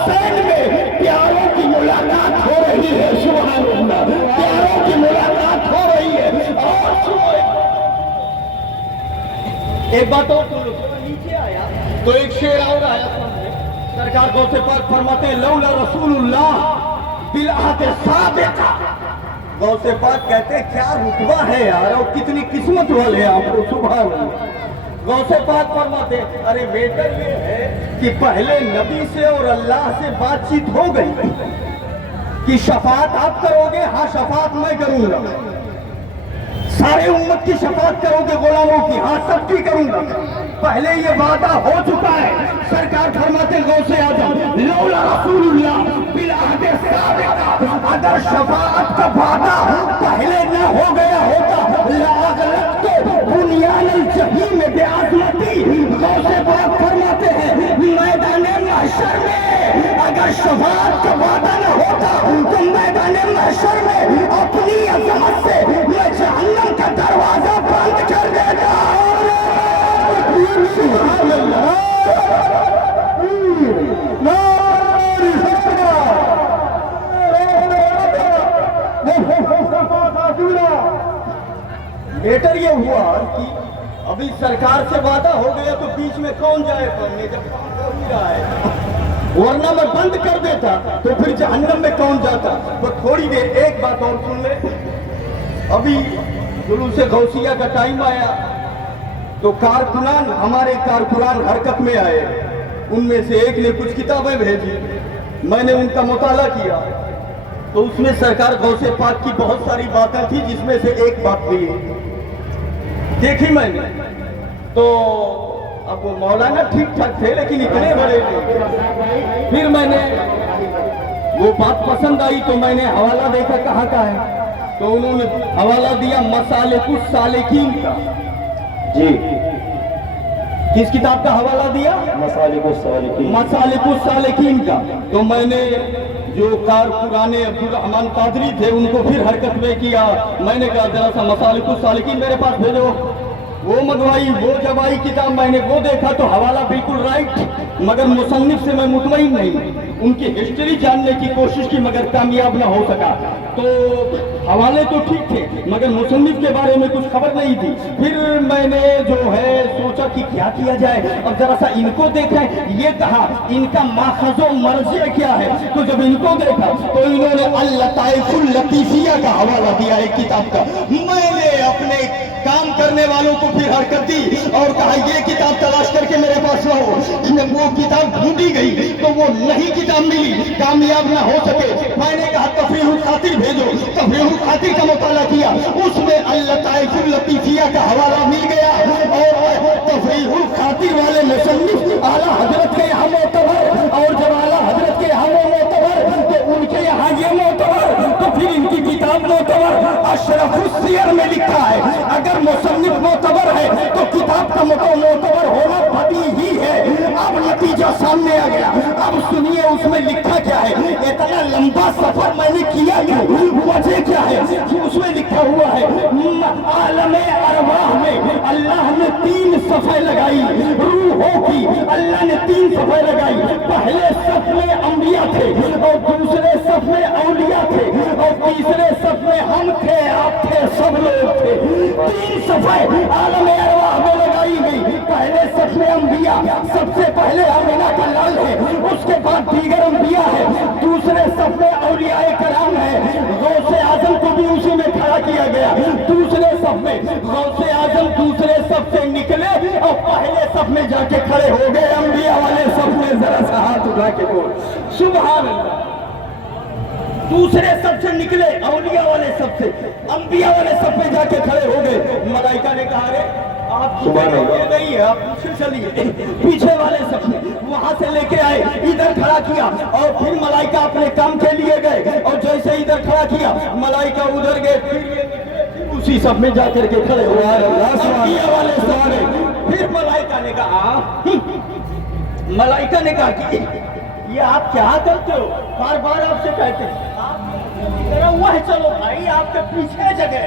हुसैन में प्यारों की मुलाकात हो रही है। सुभान अल्लाह, प्यारों की मुलाकात हो रही है। और सुनो एक बात और सुन लो, नीचे आया तो एक शेर और आया सामने। सरकार गौसे पाक फरमाते हैं लौला रसूलुल्लाह बिल अहद साबिका। गौसे पाक कहते हैं क्या रुतबा है यार, और कितनी किस्मत वाले आपको। सुभान अल्लाह। गौसे पाक फरमाते अरे बेटर ये है कि पहले नबी से और अल्लाह से बातचीत हो गई कि शफात आप करोगे। हाँ शफात मैं करूंगा। सारे उम्मत की शफात करोगे गुलामों की? हाँ सबकी करूंगा। पहले ये वादा हो चुका है। सरकार फरमाते गौसे आजम लौला रसूलुल्लाह बिल अहद साबिका, अगर शफात का वादा पहले न हो गया होता बुनियानुल जहीम में बेअज़मती। गौसे पाक फरमाते हैं मैदाने महशर में अगर शफात का वादा न होता तो मैदाने महशर में अपनी अज़मत से मैं जहन्नम का दरवाजा बंद कर देता। सुभान अल्लाह। बेटर ये हुआ कि अभी सरकार से वादा हो गया तो बीच में कौन जाए पढ़ने, जब काम हो ही रहा है। वरना मैं बंद कर देता तो फिर जहन्नम में कौन जाता। तो थोड़ी देर एक बात और सुन ले। अभी जुलूस गौसिया का टाइम आया तो कारकुनान, हमारे कारकुनान हरकत में आए। उनमें से एक ने कुछ किताबें भेजी, मैंने उनका मुताला किया तो उसमें सरकार गौसे पाक की बहुत सारी बातें थी, जिसमें से एक बात थी देखी मैंने तो अब वो मौलाना ठीक ठाक थे लेकिन इतने बड़े थे। फिर मैंने वो बात पसंद आई तो मैंने हवाला देखा कहाँ का है, तो उन्होंने हवाला दिया मसालिकुस सालिकीन का। जी किस किताब का हवाला दिया? मसालिकुस सालिकीन का। तो मैंने जो कारकुराने अब्दुल रहमान कादरी थे उनको फिर हरकत में किया। मैंने कहा जरा सा मसालिकुस सालिकीन मेरे पास भेजो। वो मंगवाई, वो जब आई किताब मैंने वो देखा तो हवाला बिल्कुल राइट, मगर मुसन्निफ से मैं मुतमईन नहीं। उनकी हिस्ट्री जानने की कोशिश की मगर कामयाब ना हो सका। तो हवाले तो ठीक थे मगर मुसन्निफ के बारे में कुछ खबर नहीं थी। फिर मैंने जो है सोचा कि क्या किया जाए, अब जरा सा इनको देखें। ये कहा इनका माखज़ो मर्ज़े क्या है, तो जब इनको देखा तो इन्होंने अल-लताइफ़ुल लतीफ़िया का हवाला दिया एक किताब का। मैंने अपने काम करने वालों को फिर हरकत दी और कहा ये किताब तलाश करके मेरे पास लाओ। जब वो किताब ढूंढी गई तो वो नहीं किताब मिली, कामयाब ना हो सके। मैंने कहा तफ़रीहुल खातिर भेजो। तफ़रीहुल खातिर का मुताला किया, उसमें अल-लताइफ़ुल लतीफ़िया का हवाला मिल गया। और तफ़रीहुल खातिर वाले मुसन्निफ आला हजरत के यहाँ मोतबर, और जब आला हजरत के यहाँ मोतबर तो उनके यहाँ ये मोतबर, तो फिर इनकी किताब मोतबर। अशरफुस सियर में लिखा है अगर मुसन्निफ मोतबर है तो किताब का मोतबर होना बदी ही है। अब नतीजा सामने आ गया। अब सुनिए उसमें लिखा क्या है। इतना लंबा सफर मैंने किया क्यों, वजह क्या है। उसमें लिखा हुआ है आलमे अरवाह में अल्लाह ने 3 सफ़े लगाई रूहों की। अल्लाह ने 3 सफ़े लगाई। पहले सफ में अंबिया थे और दूसरे सफ में औलिया थे और तीसरे सफ में हम थे, आप थे, सब लोग थे। 3 सफ़े आलमे अरवाह में लगाई गई। पहले सफ में अंबिया, सबसे पहले आमिना का लाल है, उसके बाद दीगर अंबिया है, दूसरे सफ में औलियाए कराम है। गौसे आजम को भी उसी में खड़ा किया गया। दूसरे सफ में गौसे आजम दूसरे सफ से निकले और पहले सफ में जाके खड़े हो गए। अंबिया वाले सफ में जरा सा हाथ उठा के बोल सुभान अल्लाह। दूसरे सफ से निकले, औलिया वाले सफ से, अंबिया वाले सफ में जाके खड़े हो गए। मलाइका ने कहा रे आप ये नहीं है, आप पीछे चलिए। पीछे वाले सफ में वहां से लेके आए, इधर खड़ा किया और फिर मलाइका अपने काम के लिए गए। और जैसे इधर खड़ा किया मलाइका उधर गए, फिर उसी सफ में जाकर के खड़े हुए वाले सफ में। फिर मलाइका ने कहा कि ये आप क्या करते हो, बार बार आपसे कहते हैं। वह चलो भाई आपके पीछे जगह